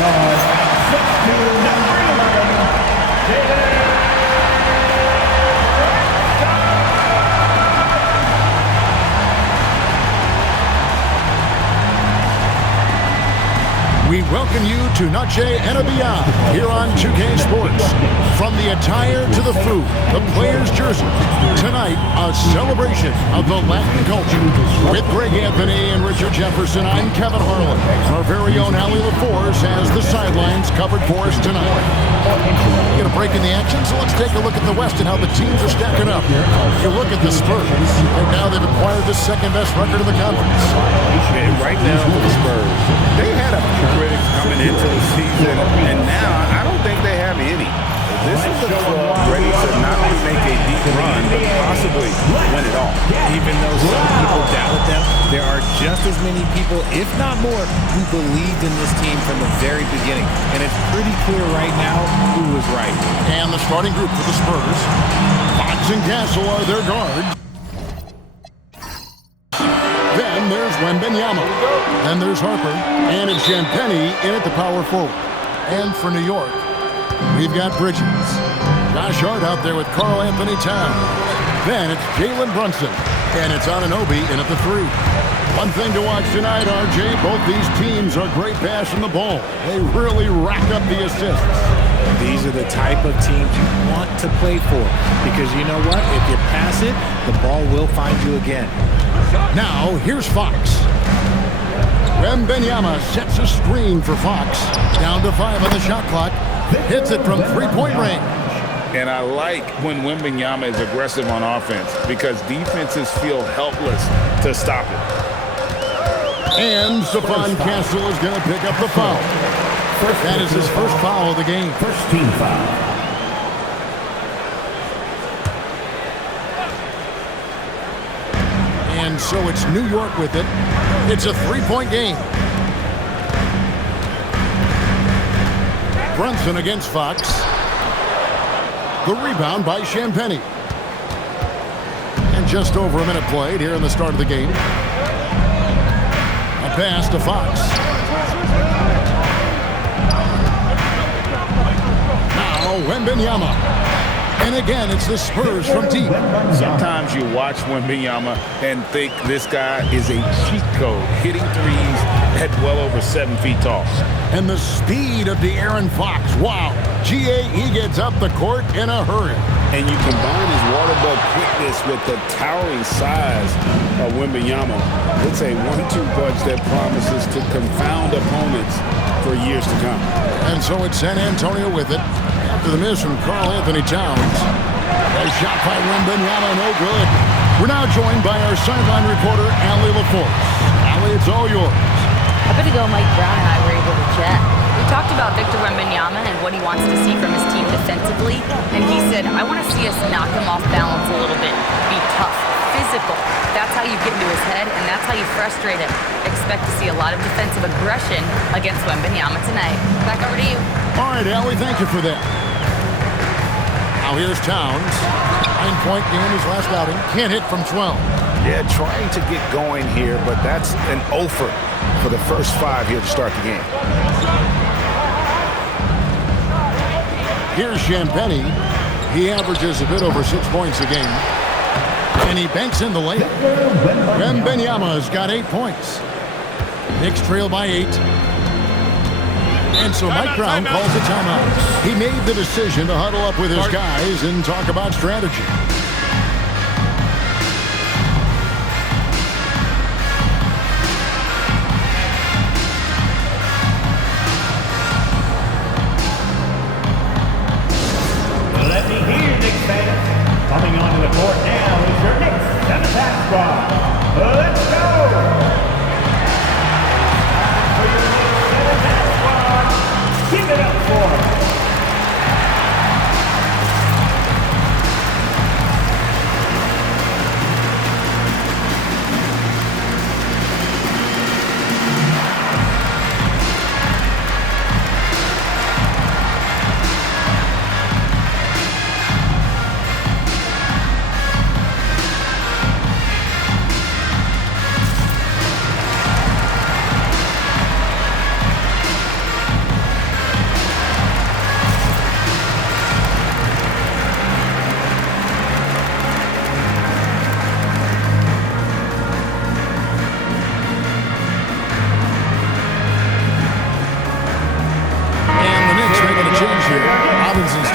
We welcome you to Noche and Beyond here on 2K Sports. From the attire to the food, the players' jerseys. Tonight, a celebration of the Latin culture. With Greg Anthony and Richard Jefferson, I'm Kevin Harlan. Our very own Allie LaForce has the sidelines covered for us tonight. Get a break in the action, so let's take a look at the West and how the teams are stacking up. You look at the Spurs, and now they've acquired the second-best record in the conference. And right now for the Spurs, they had a few critics coming into the season, and now I don't think they have any. This is a club ready to not only make a deep run, but possibly win it all. Even though some people doubted them, there are just as many people, if not more, who believed in this team from the very beginning. And it's pretty clear right now who was right. And the starting group for the Spurs, Fox and Castle are their guards. Then there's Wembanyama. Then there's Harper. And it's Champagnie in at the power forward. And for New York, we've got Bridges. Josh Hart out there with Karl Anthony Towns. Then it's Jalen Brunson. And it's Anunoby in at the 3. One thing to watch tonight, RJ, both these teams are great passing the ball. They really rack up the assists. These are the type of teams you want to play for. Because you know what? If you pass it, the ball will find you again. Now, here's Fox. Wembanyama sets a screen for Fox. Down to 5 on the shot clock. Hits it from three-point range. And I like when Wembanyama is aggressive on offense because defenses feel helpless to stop it. And Stephon Castle is going to pick up the foul. That is his first foul of the game. First team foul. And so it's New York with it. It's a three-point game. Brunson against Fox. The rebound by Champagnie. And just over a minute played here in the start of the game. A pass to Fox. Now Wembanyama. And again, it's the Spurs from deep. Sometimes you watch Wembanyama and think this guy is a cheat code, hitting threes at well over 7 feet tall. And the speed of De'Aaron Fox. Wow. He gets up the court in a hurry. And you combine his water bug quickness with the towering size of Wembanyama. It's a 1-2 punch that promises to confound opponents for years to come. And so it's San Antonio with it. After the miss from Karl Anthony Towns. A shot by Wembanyama, no good. We're now joined by our sideline reporter, Allie LaForce. Allie, it's all yours. A bit ago, Mike Brown and I were able to chat. We talked about Victor Wembanyama and what he wants to see from his team defensively. And he said, I want to see us knock him off balance a little bit. Be tough, physical. That's how you get into his head, and that's how you frustrate him. Expect to see a lot of defensive aggression against Wembanyama tonight. Back over to you. All right, Allie, thank you for that. Now here's Towns. 9-point game his last outing. Can't hit from 12. Yeah, trying to get going here, but that's an offer for the first 5 here to start the game. Here's Champagnie. He averages a bit over 6 points a game. And he banks in the layup. Wembanyama's got 8 points. Knicks trail by 8. And so Mike Brown calls a timeout. He made the decision to huddle up with his guys and talk about strategy. Let me hear you, Knicks fans. Coming onto the court now is your Knicks attack squad. Let's go! Time for your Knicks attack squad. Keep it up for them.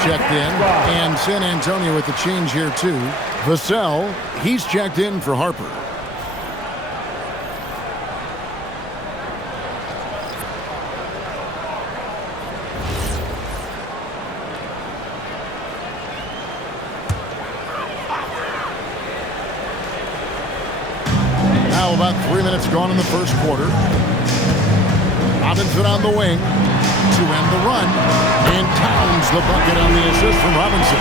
checked in. And San Antonio with the change here, too. Vassell, he's checked in for Harper. Now about 3 minutes gone in the first quarter. Robinson on the wing to end the run. And Towns the bucket on the assist from Robinson.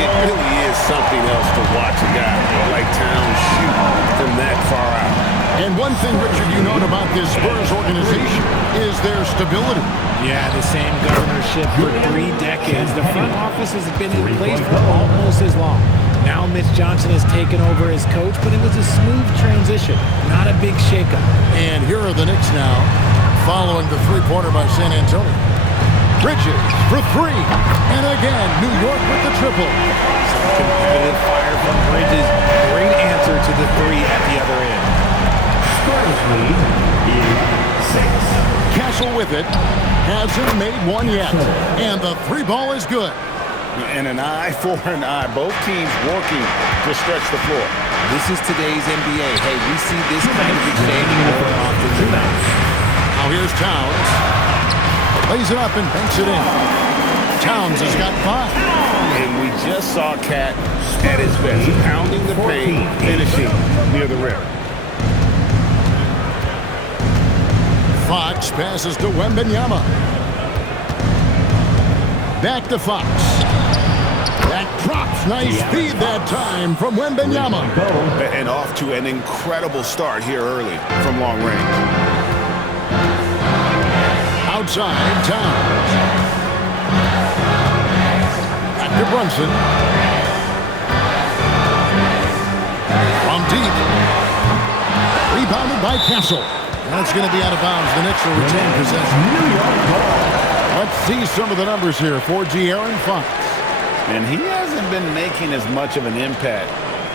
It really is something else to watch a guy like Towns shoot from that far out. And one thing, Richard, you note about this Spurs organization is their stability. Yeah, the same governorship for 3 decades. The front office has been in place for almost as long. Now Mitch Johnson has taken over as coach, but it was a smooth transition, not a big shakeup. And here are the Knicks now, following the three-pointer by San Antonio. Bridges for three. And again, New York with the triple. Some competitive fire from Bridges. Great answer to the three at the other end. Spurs lead is 6. Castle with it. Hasn't made one yet. And the three ball is good. And an eye for an eye. Both teams working to stretch the floor. This is today's NBA. Hey, we see this kind of exchange more often than not. Now here's Towns. Lays it up and banks it in. Towns has got 5. And we just saw Cat at his best, pounding the paint, finishing near the rim. Fox passes to Wembanyama. Back to Fox. That drops. Nice feed that time from Wembanyama. And off to an incredible start here early from long range. Outside, Towns. Back to Brunson. From deep. Rebounded by Castle. That's going to be out of bounds. The Knicks will retain possession. Let's see some of the numbers here for De'Aaron Fox. And he hasn't been making as much of an impact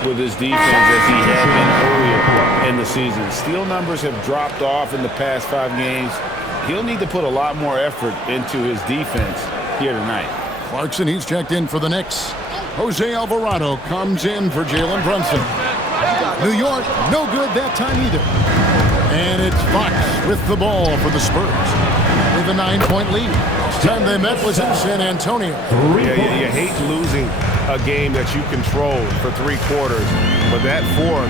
with his defense as he had been earlier in the season. Steal numbers have dropped off in the past 5 games. He'll need to put a lot more effort into his defense here tonight. Clarkson, he's checked in for the Knicks. Jose Alvarado comes in for Jalen Brunson. New York, no good that time either. And it's Fox with the ball for the Spurs with a 9-point lead. Last time they met was in San Antonio. You hate losing a game that you controlled for 3 quarters, but that fourth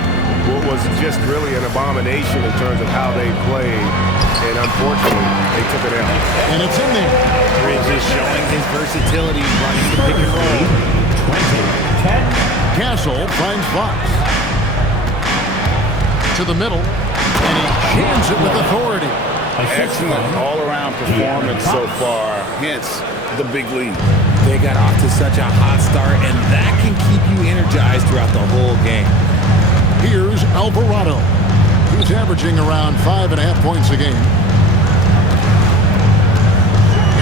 was just really an abomination in terms of how they played, and unfortunately, they took it out. And it's in there. Bridges showing his versatility running the pick and roll. 20-10. Castle finds Fox. To the middle, and he jams it with authority. Excellent all-around performance so far, hence the big lead. They got off to such a hot start, and that can keep you energized throughout the whole game. Here's Alvarado. He's averaging around 5.5 points a game.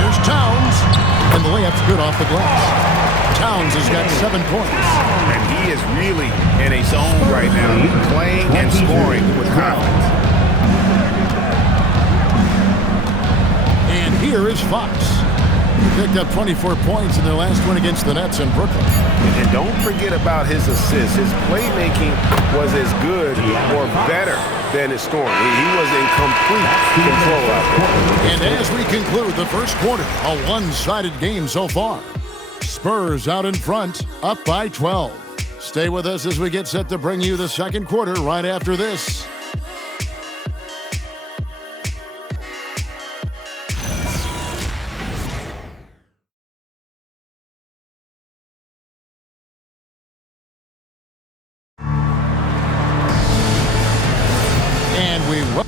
Here's Towns, and the layup's good off the glass. Towns has got 7 points. And he is really in a zone right now, playing and scoring with confidence. And here is Fox. He picked up 24 points in their last win against the Nets in Brooklyn. And don't forget about his assists. His playmaking was as good or better than his scoring. He was in complete control out there. And as we conclude the first quarter, a one-sided game so far. Spurs out in front, up by 12. Stay with us as we get set to bring you the second quarter right after this. And we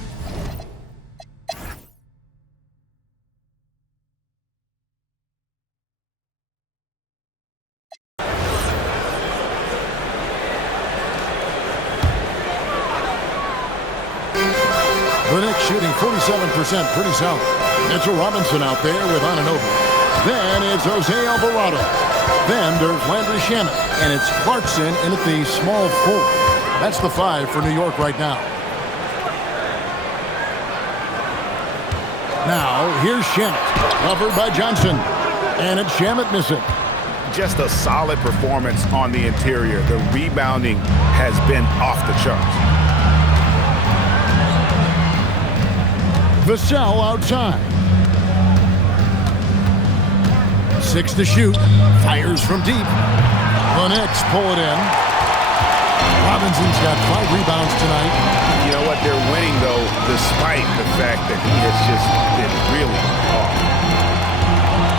The Knicks shooting 47%, pretty solid. Mitchell Robinson out there with Anunoby. Then it's Jose Alvarado. Then there's Landry Shamet. And it's Clarkson in at the small 4. That's the 5 for New York right now. Now, here's Shamet. Covered by Johnson. And it's Shamet missing. just a solid performance on the interior. The rebounding has been off the charts. Vassell outside. 6 to shoot. Fires from deep. The Knicks pull it in. Robinson's got 5 rebounds tonight. You know what? They're winning, though, despite the fact that he has just been really off.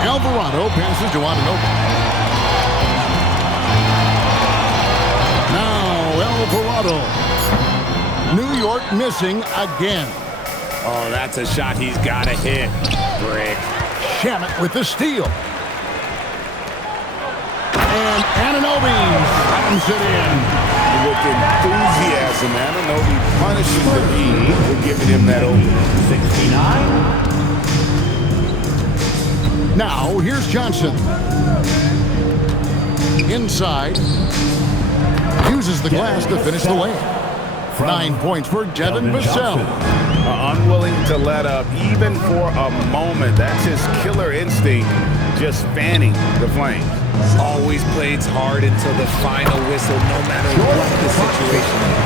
Alvarado passes to Anunoby. Now Alvarado. New York missing again. Oh, that's a shot he's got to hit. Brick. Shamet with the steal. And Anunoby slams it in. With enthusiasm, Anunoby punishing the D for giving him that open. 69. Now, here's Johnson. Inside. Uses the glass to finish the layup. 9 points for Devin Vassell. Unwilling to let up even for a moment. That's his killer instinct, just fanning the flames. Always plays hard until the final whistle, no matter what the situation is.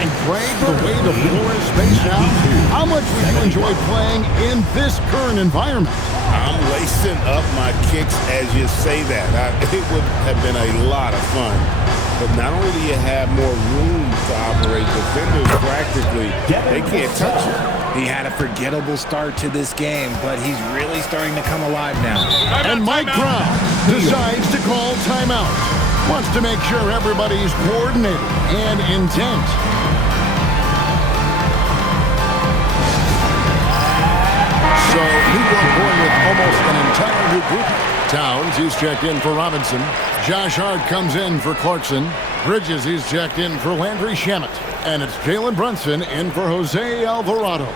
And Greg, the way the floor is spaced now, how much would you enjoy playing in this current environment? I'm lacing up my kicks as you say that. It would have been a lot of fun. But not only do you have more room to operate, defenders practically, they can't touch you. He had a forgettable start to this game, but he's really starting to come alive now. And Mike Brown decides to call timeout. Wants to make sure everybody's coordinated and intent. So New York going with almost an entire new group. Towns, he's checked in for Robinson. Josh Hart comes in for Clarkson. Bridges, he's checked in for Landry Shamet. And it's Jalen Brunson in for Jose Alvarado.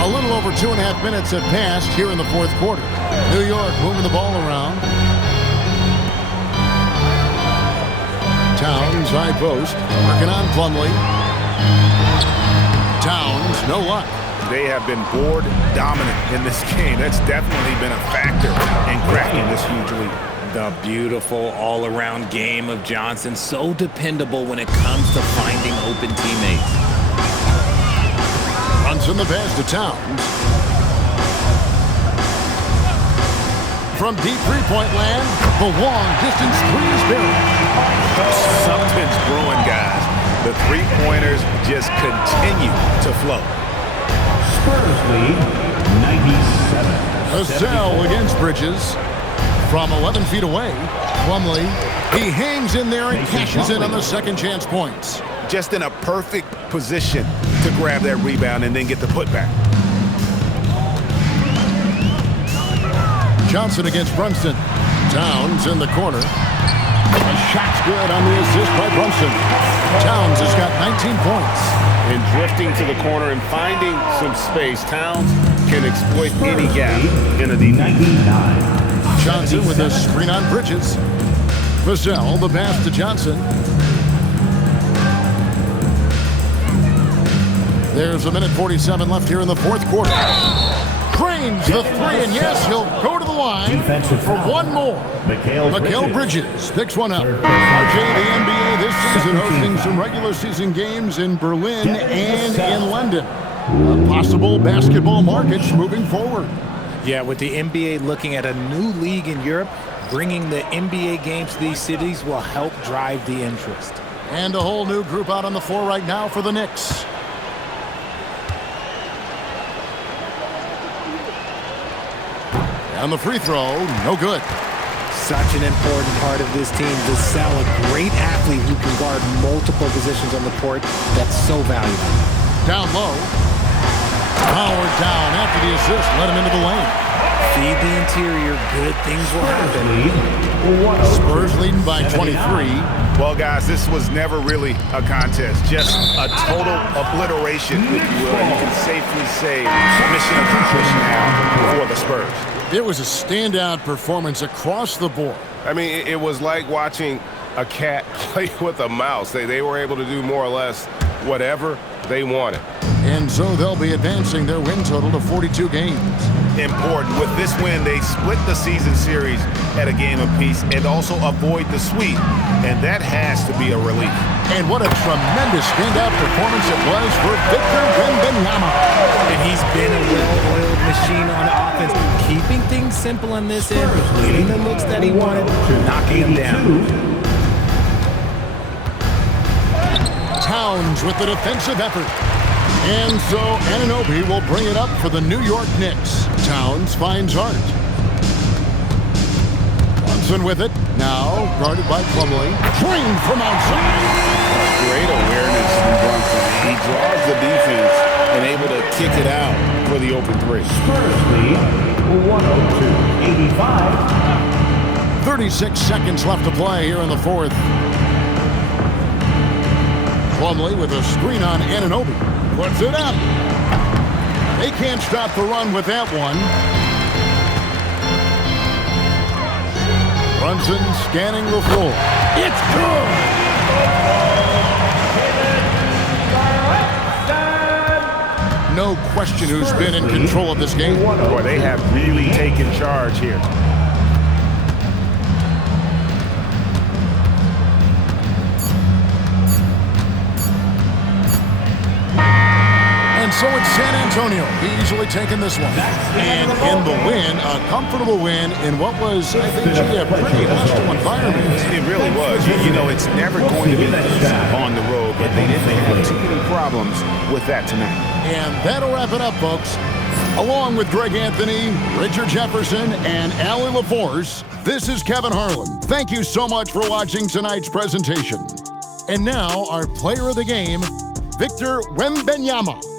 A little over 2.5 minutes have passed here in the fourth quarter. New York moving the ball around. Towns, high post, working on Plumlee. Towns, no luck. They have been board dominant in this game. That's definitely been a factor in cracking this huge lead. The beautiful all-around game of Johnson, so dependable when it comes to finding open teammates. Brunson the pass to Towns. From deep three-point land, the long-distance three is buried. Something's brewing, guys. The three-pointers just continue to flow. Spurs lead 97. Vassell against Bridges. From 11 feet away, Plumlee, he hangs in there and cashes in on the second chance points. Just in a perfect position to grab that rebound and then get the putback. Johnson against Brunson. Towns in the corner. A shot's good on the assist by Brunson. Towns has got 19 points. And drifting to the corner and finding some space, Towns can exploit any gap in a deep. 99. Johnson with a screen on Bridges. Vassell, the pass to Johnson. There's 1:47 left here in the fourth quarter. Cranes the three, and yes, he'll go to the line for one more. Mikal Bridges picks one up. RJ, the NBA this season hosting some regular season games in Berlin and in London. Possible basketball markets moving forward. Yeah, with the NBA looking at a new league in Europe, bringing the NBA games to these cities will help drive the interest. And a whole new group out on the floor right now for the Knicks. And the free throw, no good. Such an important part of this team. Vassell, a great athlete who can guard multiple positions on the court. That's so valuable. Down low. Powered down after the assist. Let him into the lane. Feed the interior. Good things will happen. Spurs leading by 23. Well, guys, this was never really a contest. Just a total obliteration, if you will. And you can safely say mission accomplished now for the Spurs. It was a standout performance across the board. I mean, it was like watching a cat play with a mouse. They were able to do more or less whatever they wanted. And so they'll be advancing their win total to 42 games. Important. With this win, they split the season series at a game apiece and also avoid the sweep. And that has to be a relief. And what a tremendous standout performance it was for Victor Wembanyama. And he's been a well-oiled machine on offense, keeping things simple on this end, getting the looks that he wanted, knocking them down. Towns with the defensive effort. And so Anunoby will bring it up for the New York Knicks. Towns finds Hart. Brunson with it. Now guarded by Plumlee. Drained from outside. Great awareness from Brunson. He draws the defense and able to kick it out for the open three. Spurs lead 102-85. 36 seconds left to play here in the fourth. Plumlee with a screen on Anunoby. Puts it up. They can't stop the run with that one. Brunson scanning the floor. It's good! No question who's been in control of this game. Boy, they have really taken charge here. So it's San Antonio easily taking this one. And in the win, a comfortable win in what was, I think, a pretty hostile environment. It really was. You know, it's never going to be easy on the road, but they didn't have too many problems with that tonight. And that'll wrap it up, folks. Along with Greg Anthony, Richard Jefferson, and Allie LaForce, this is Kevin Harlan. Thank you so much for watching tonight's presentation. And now, our player of the game, Victor Wembanyama.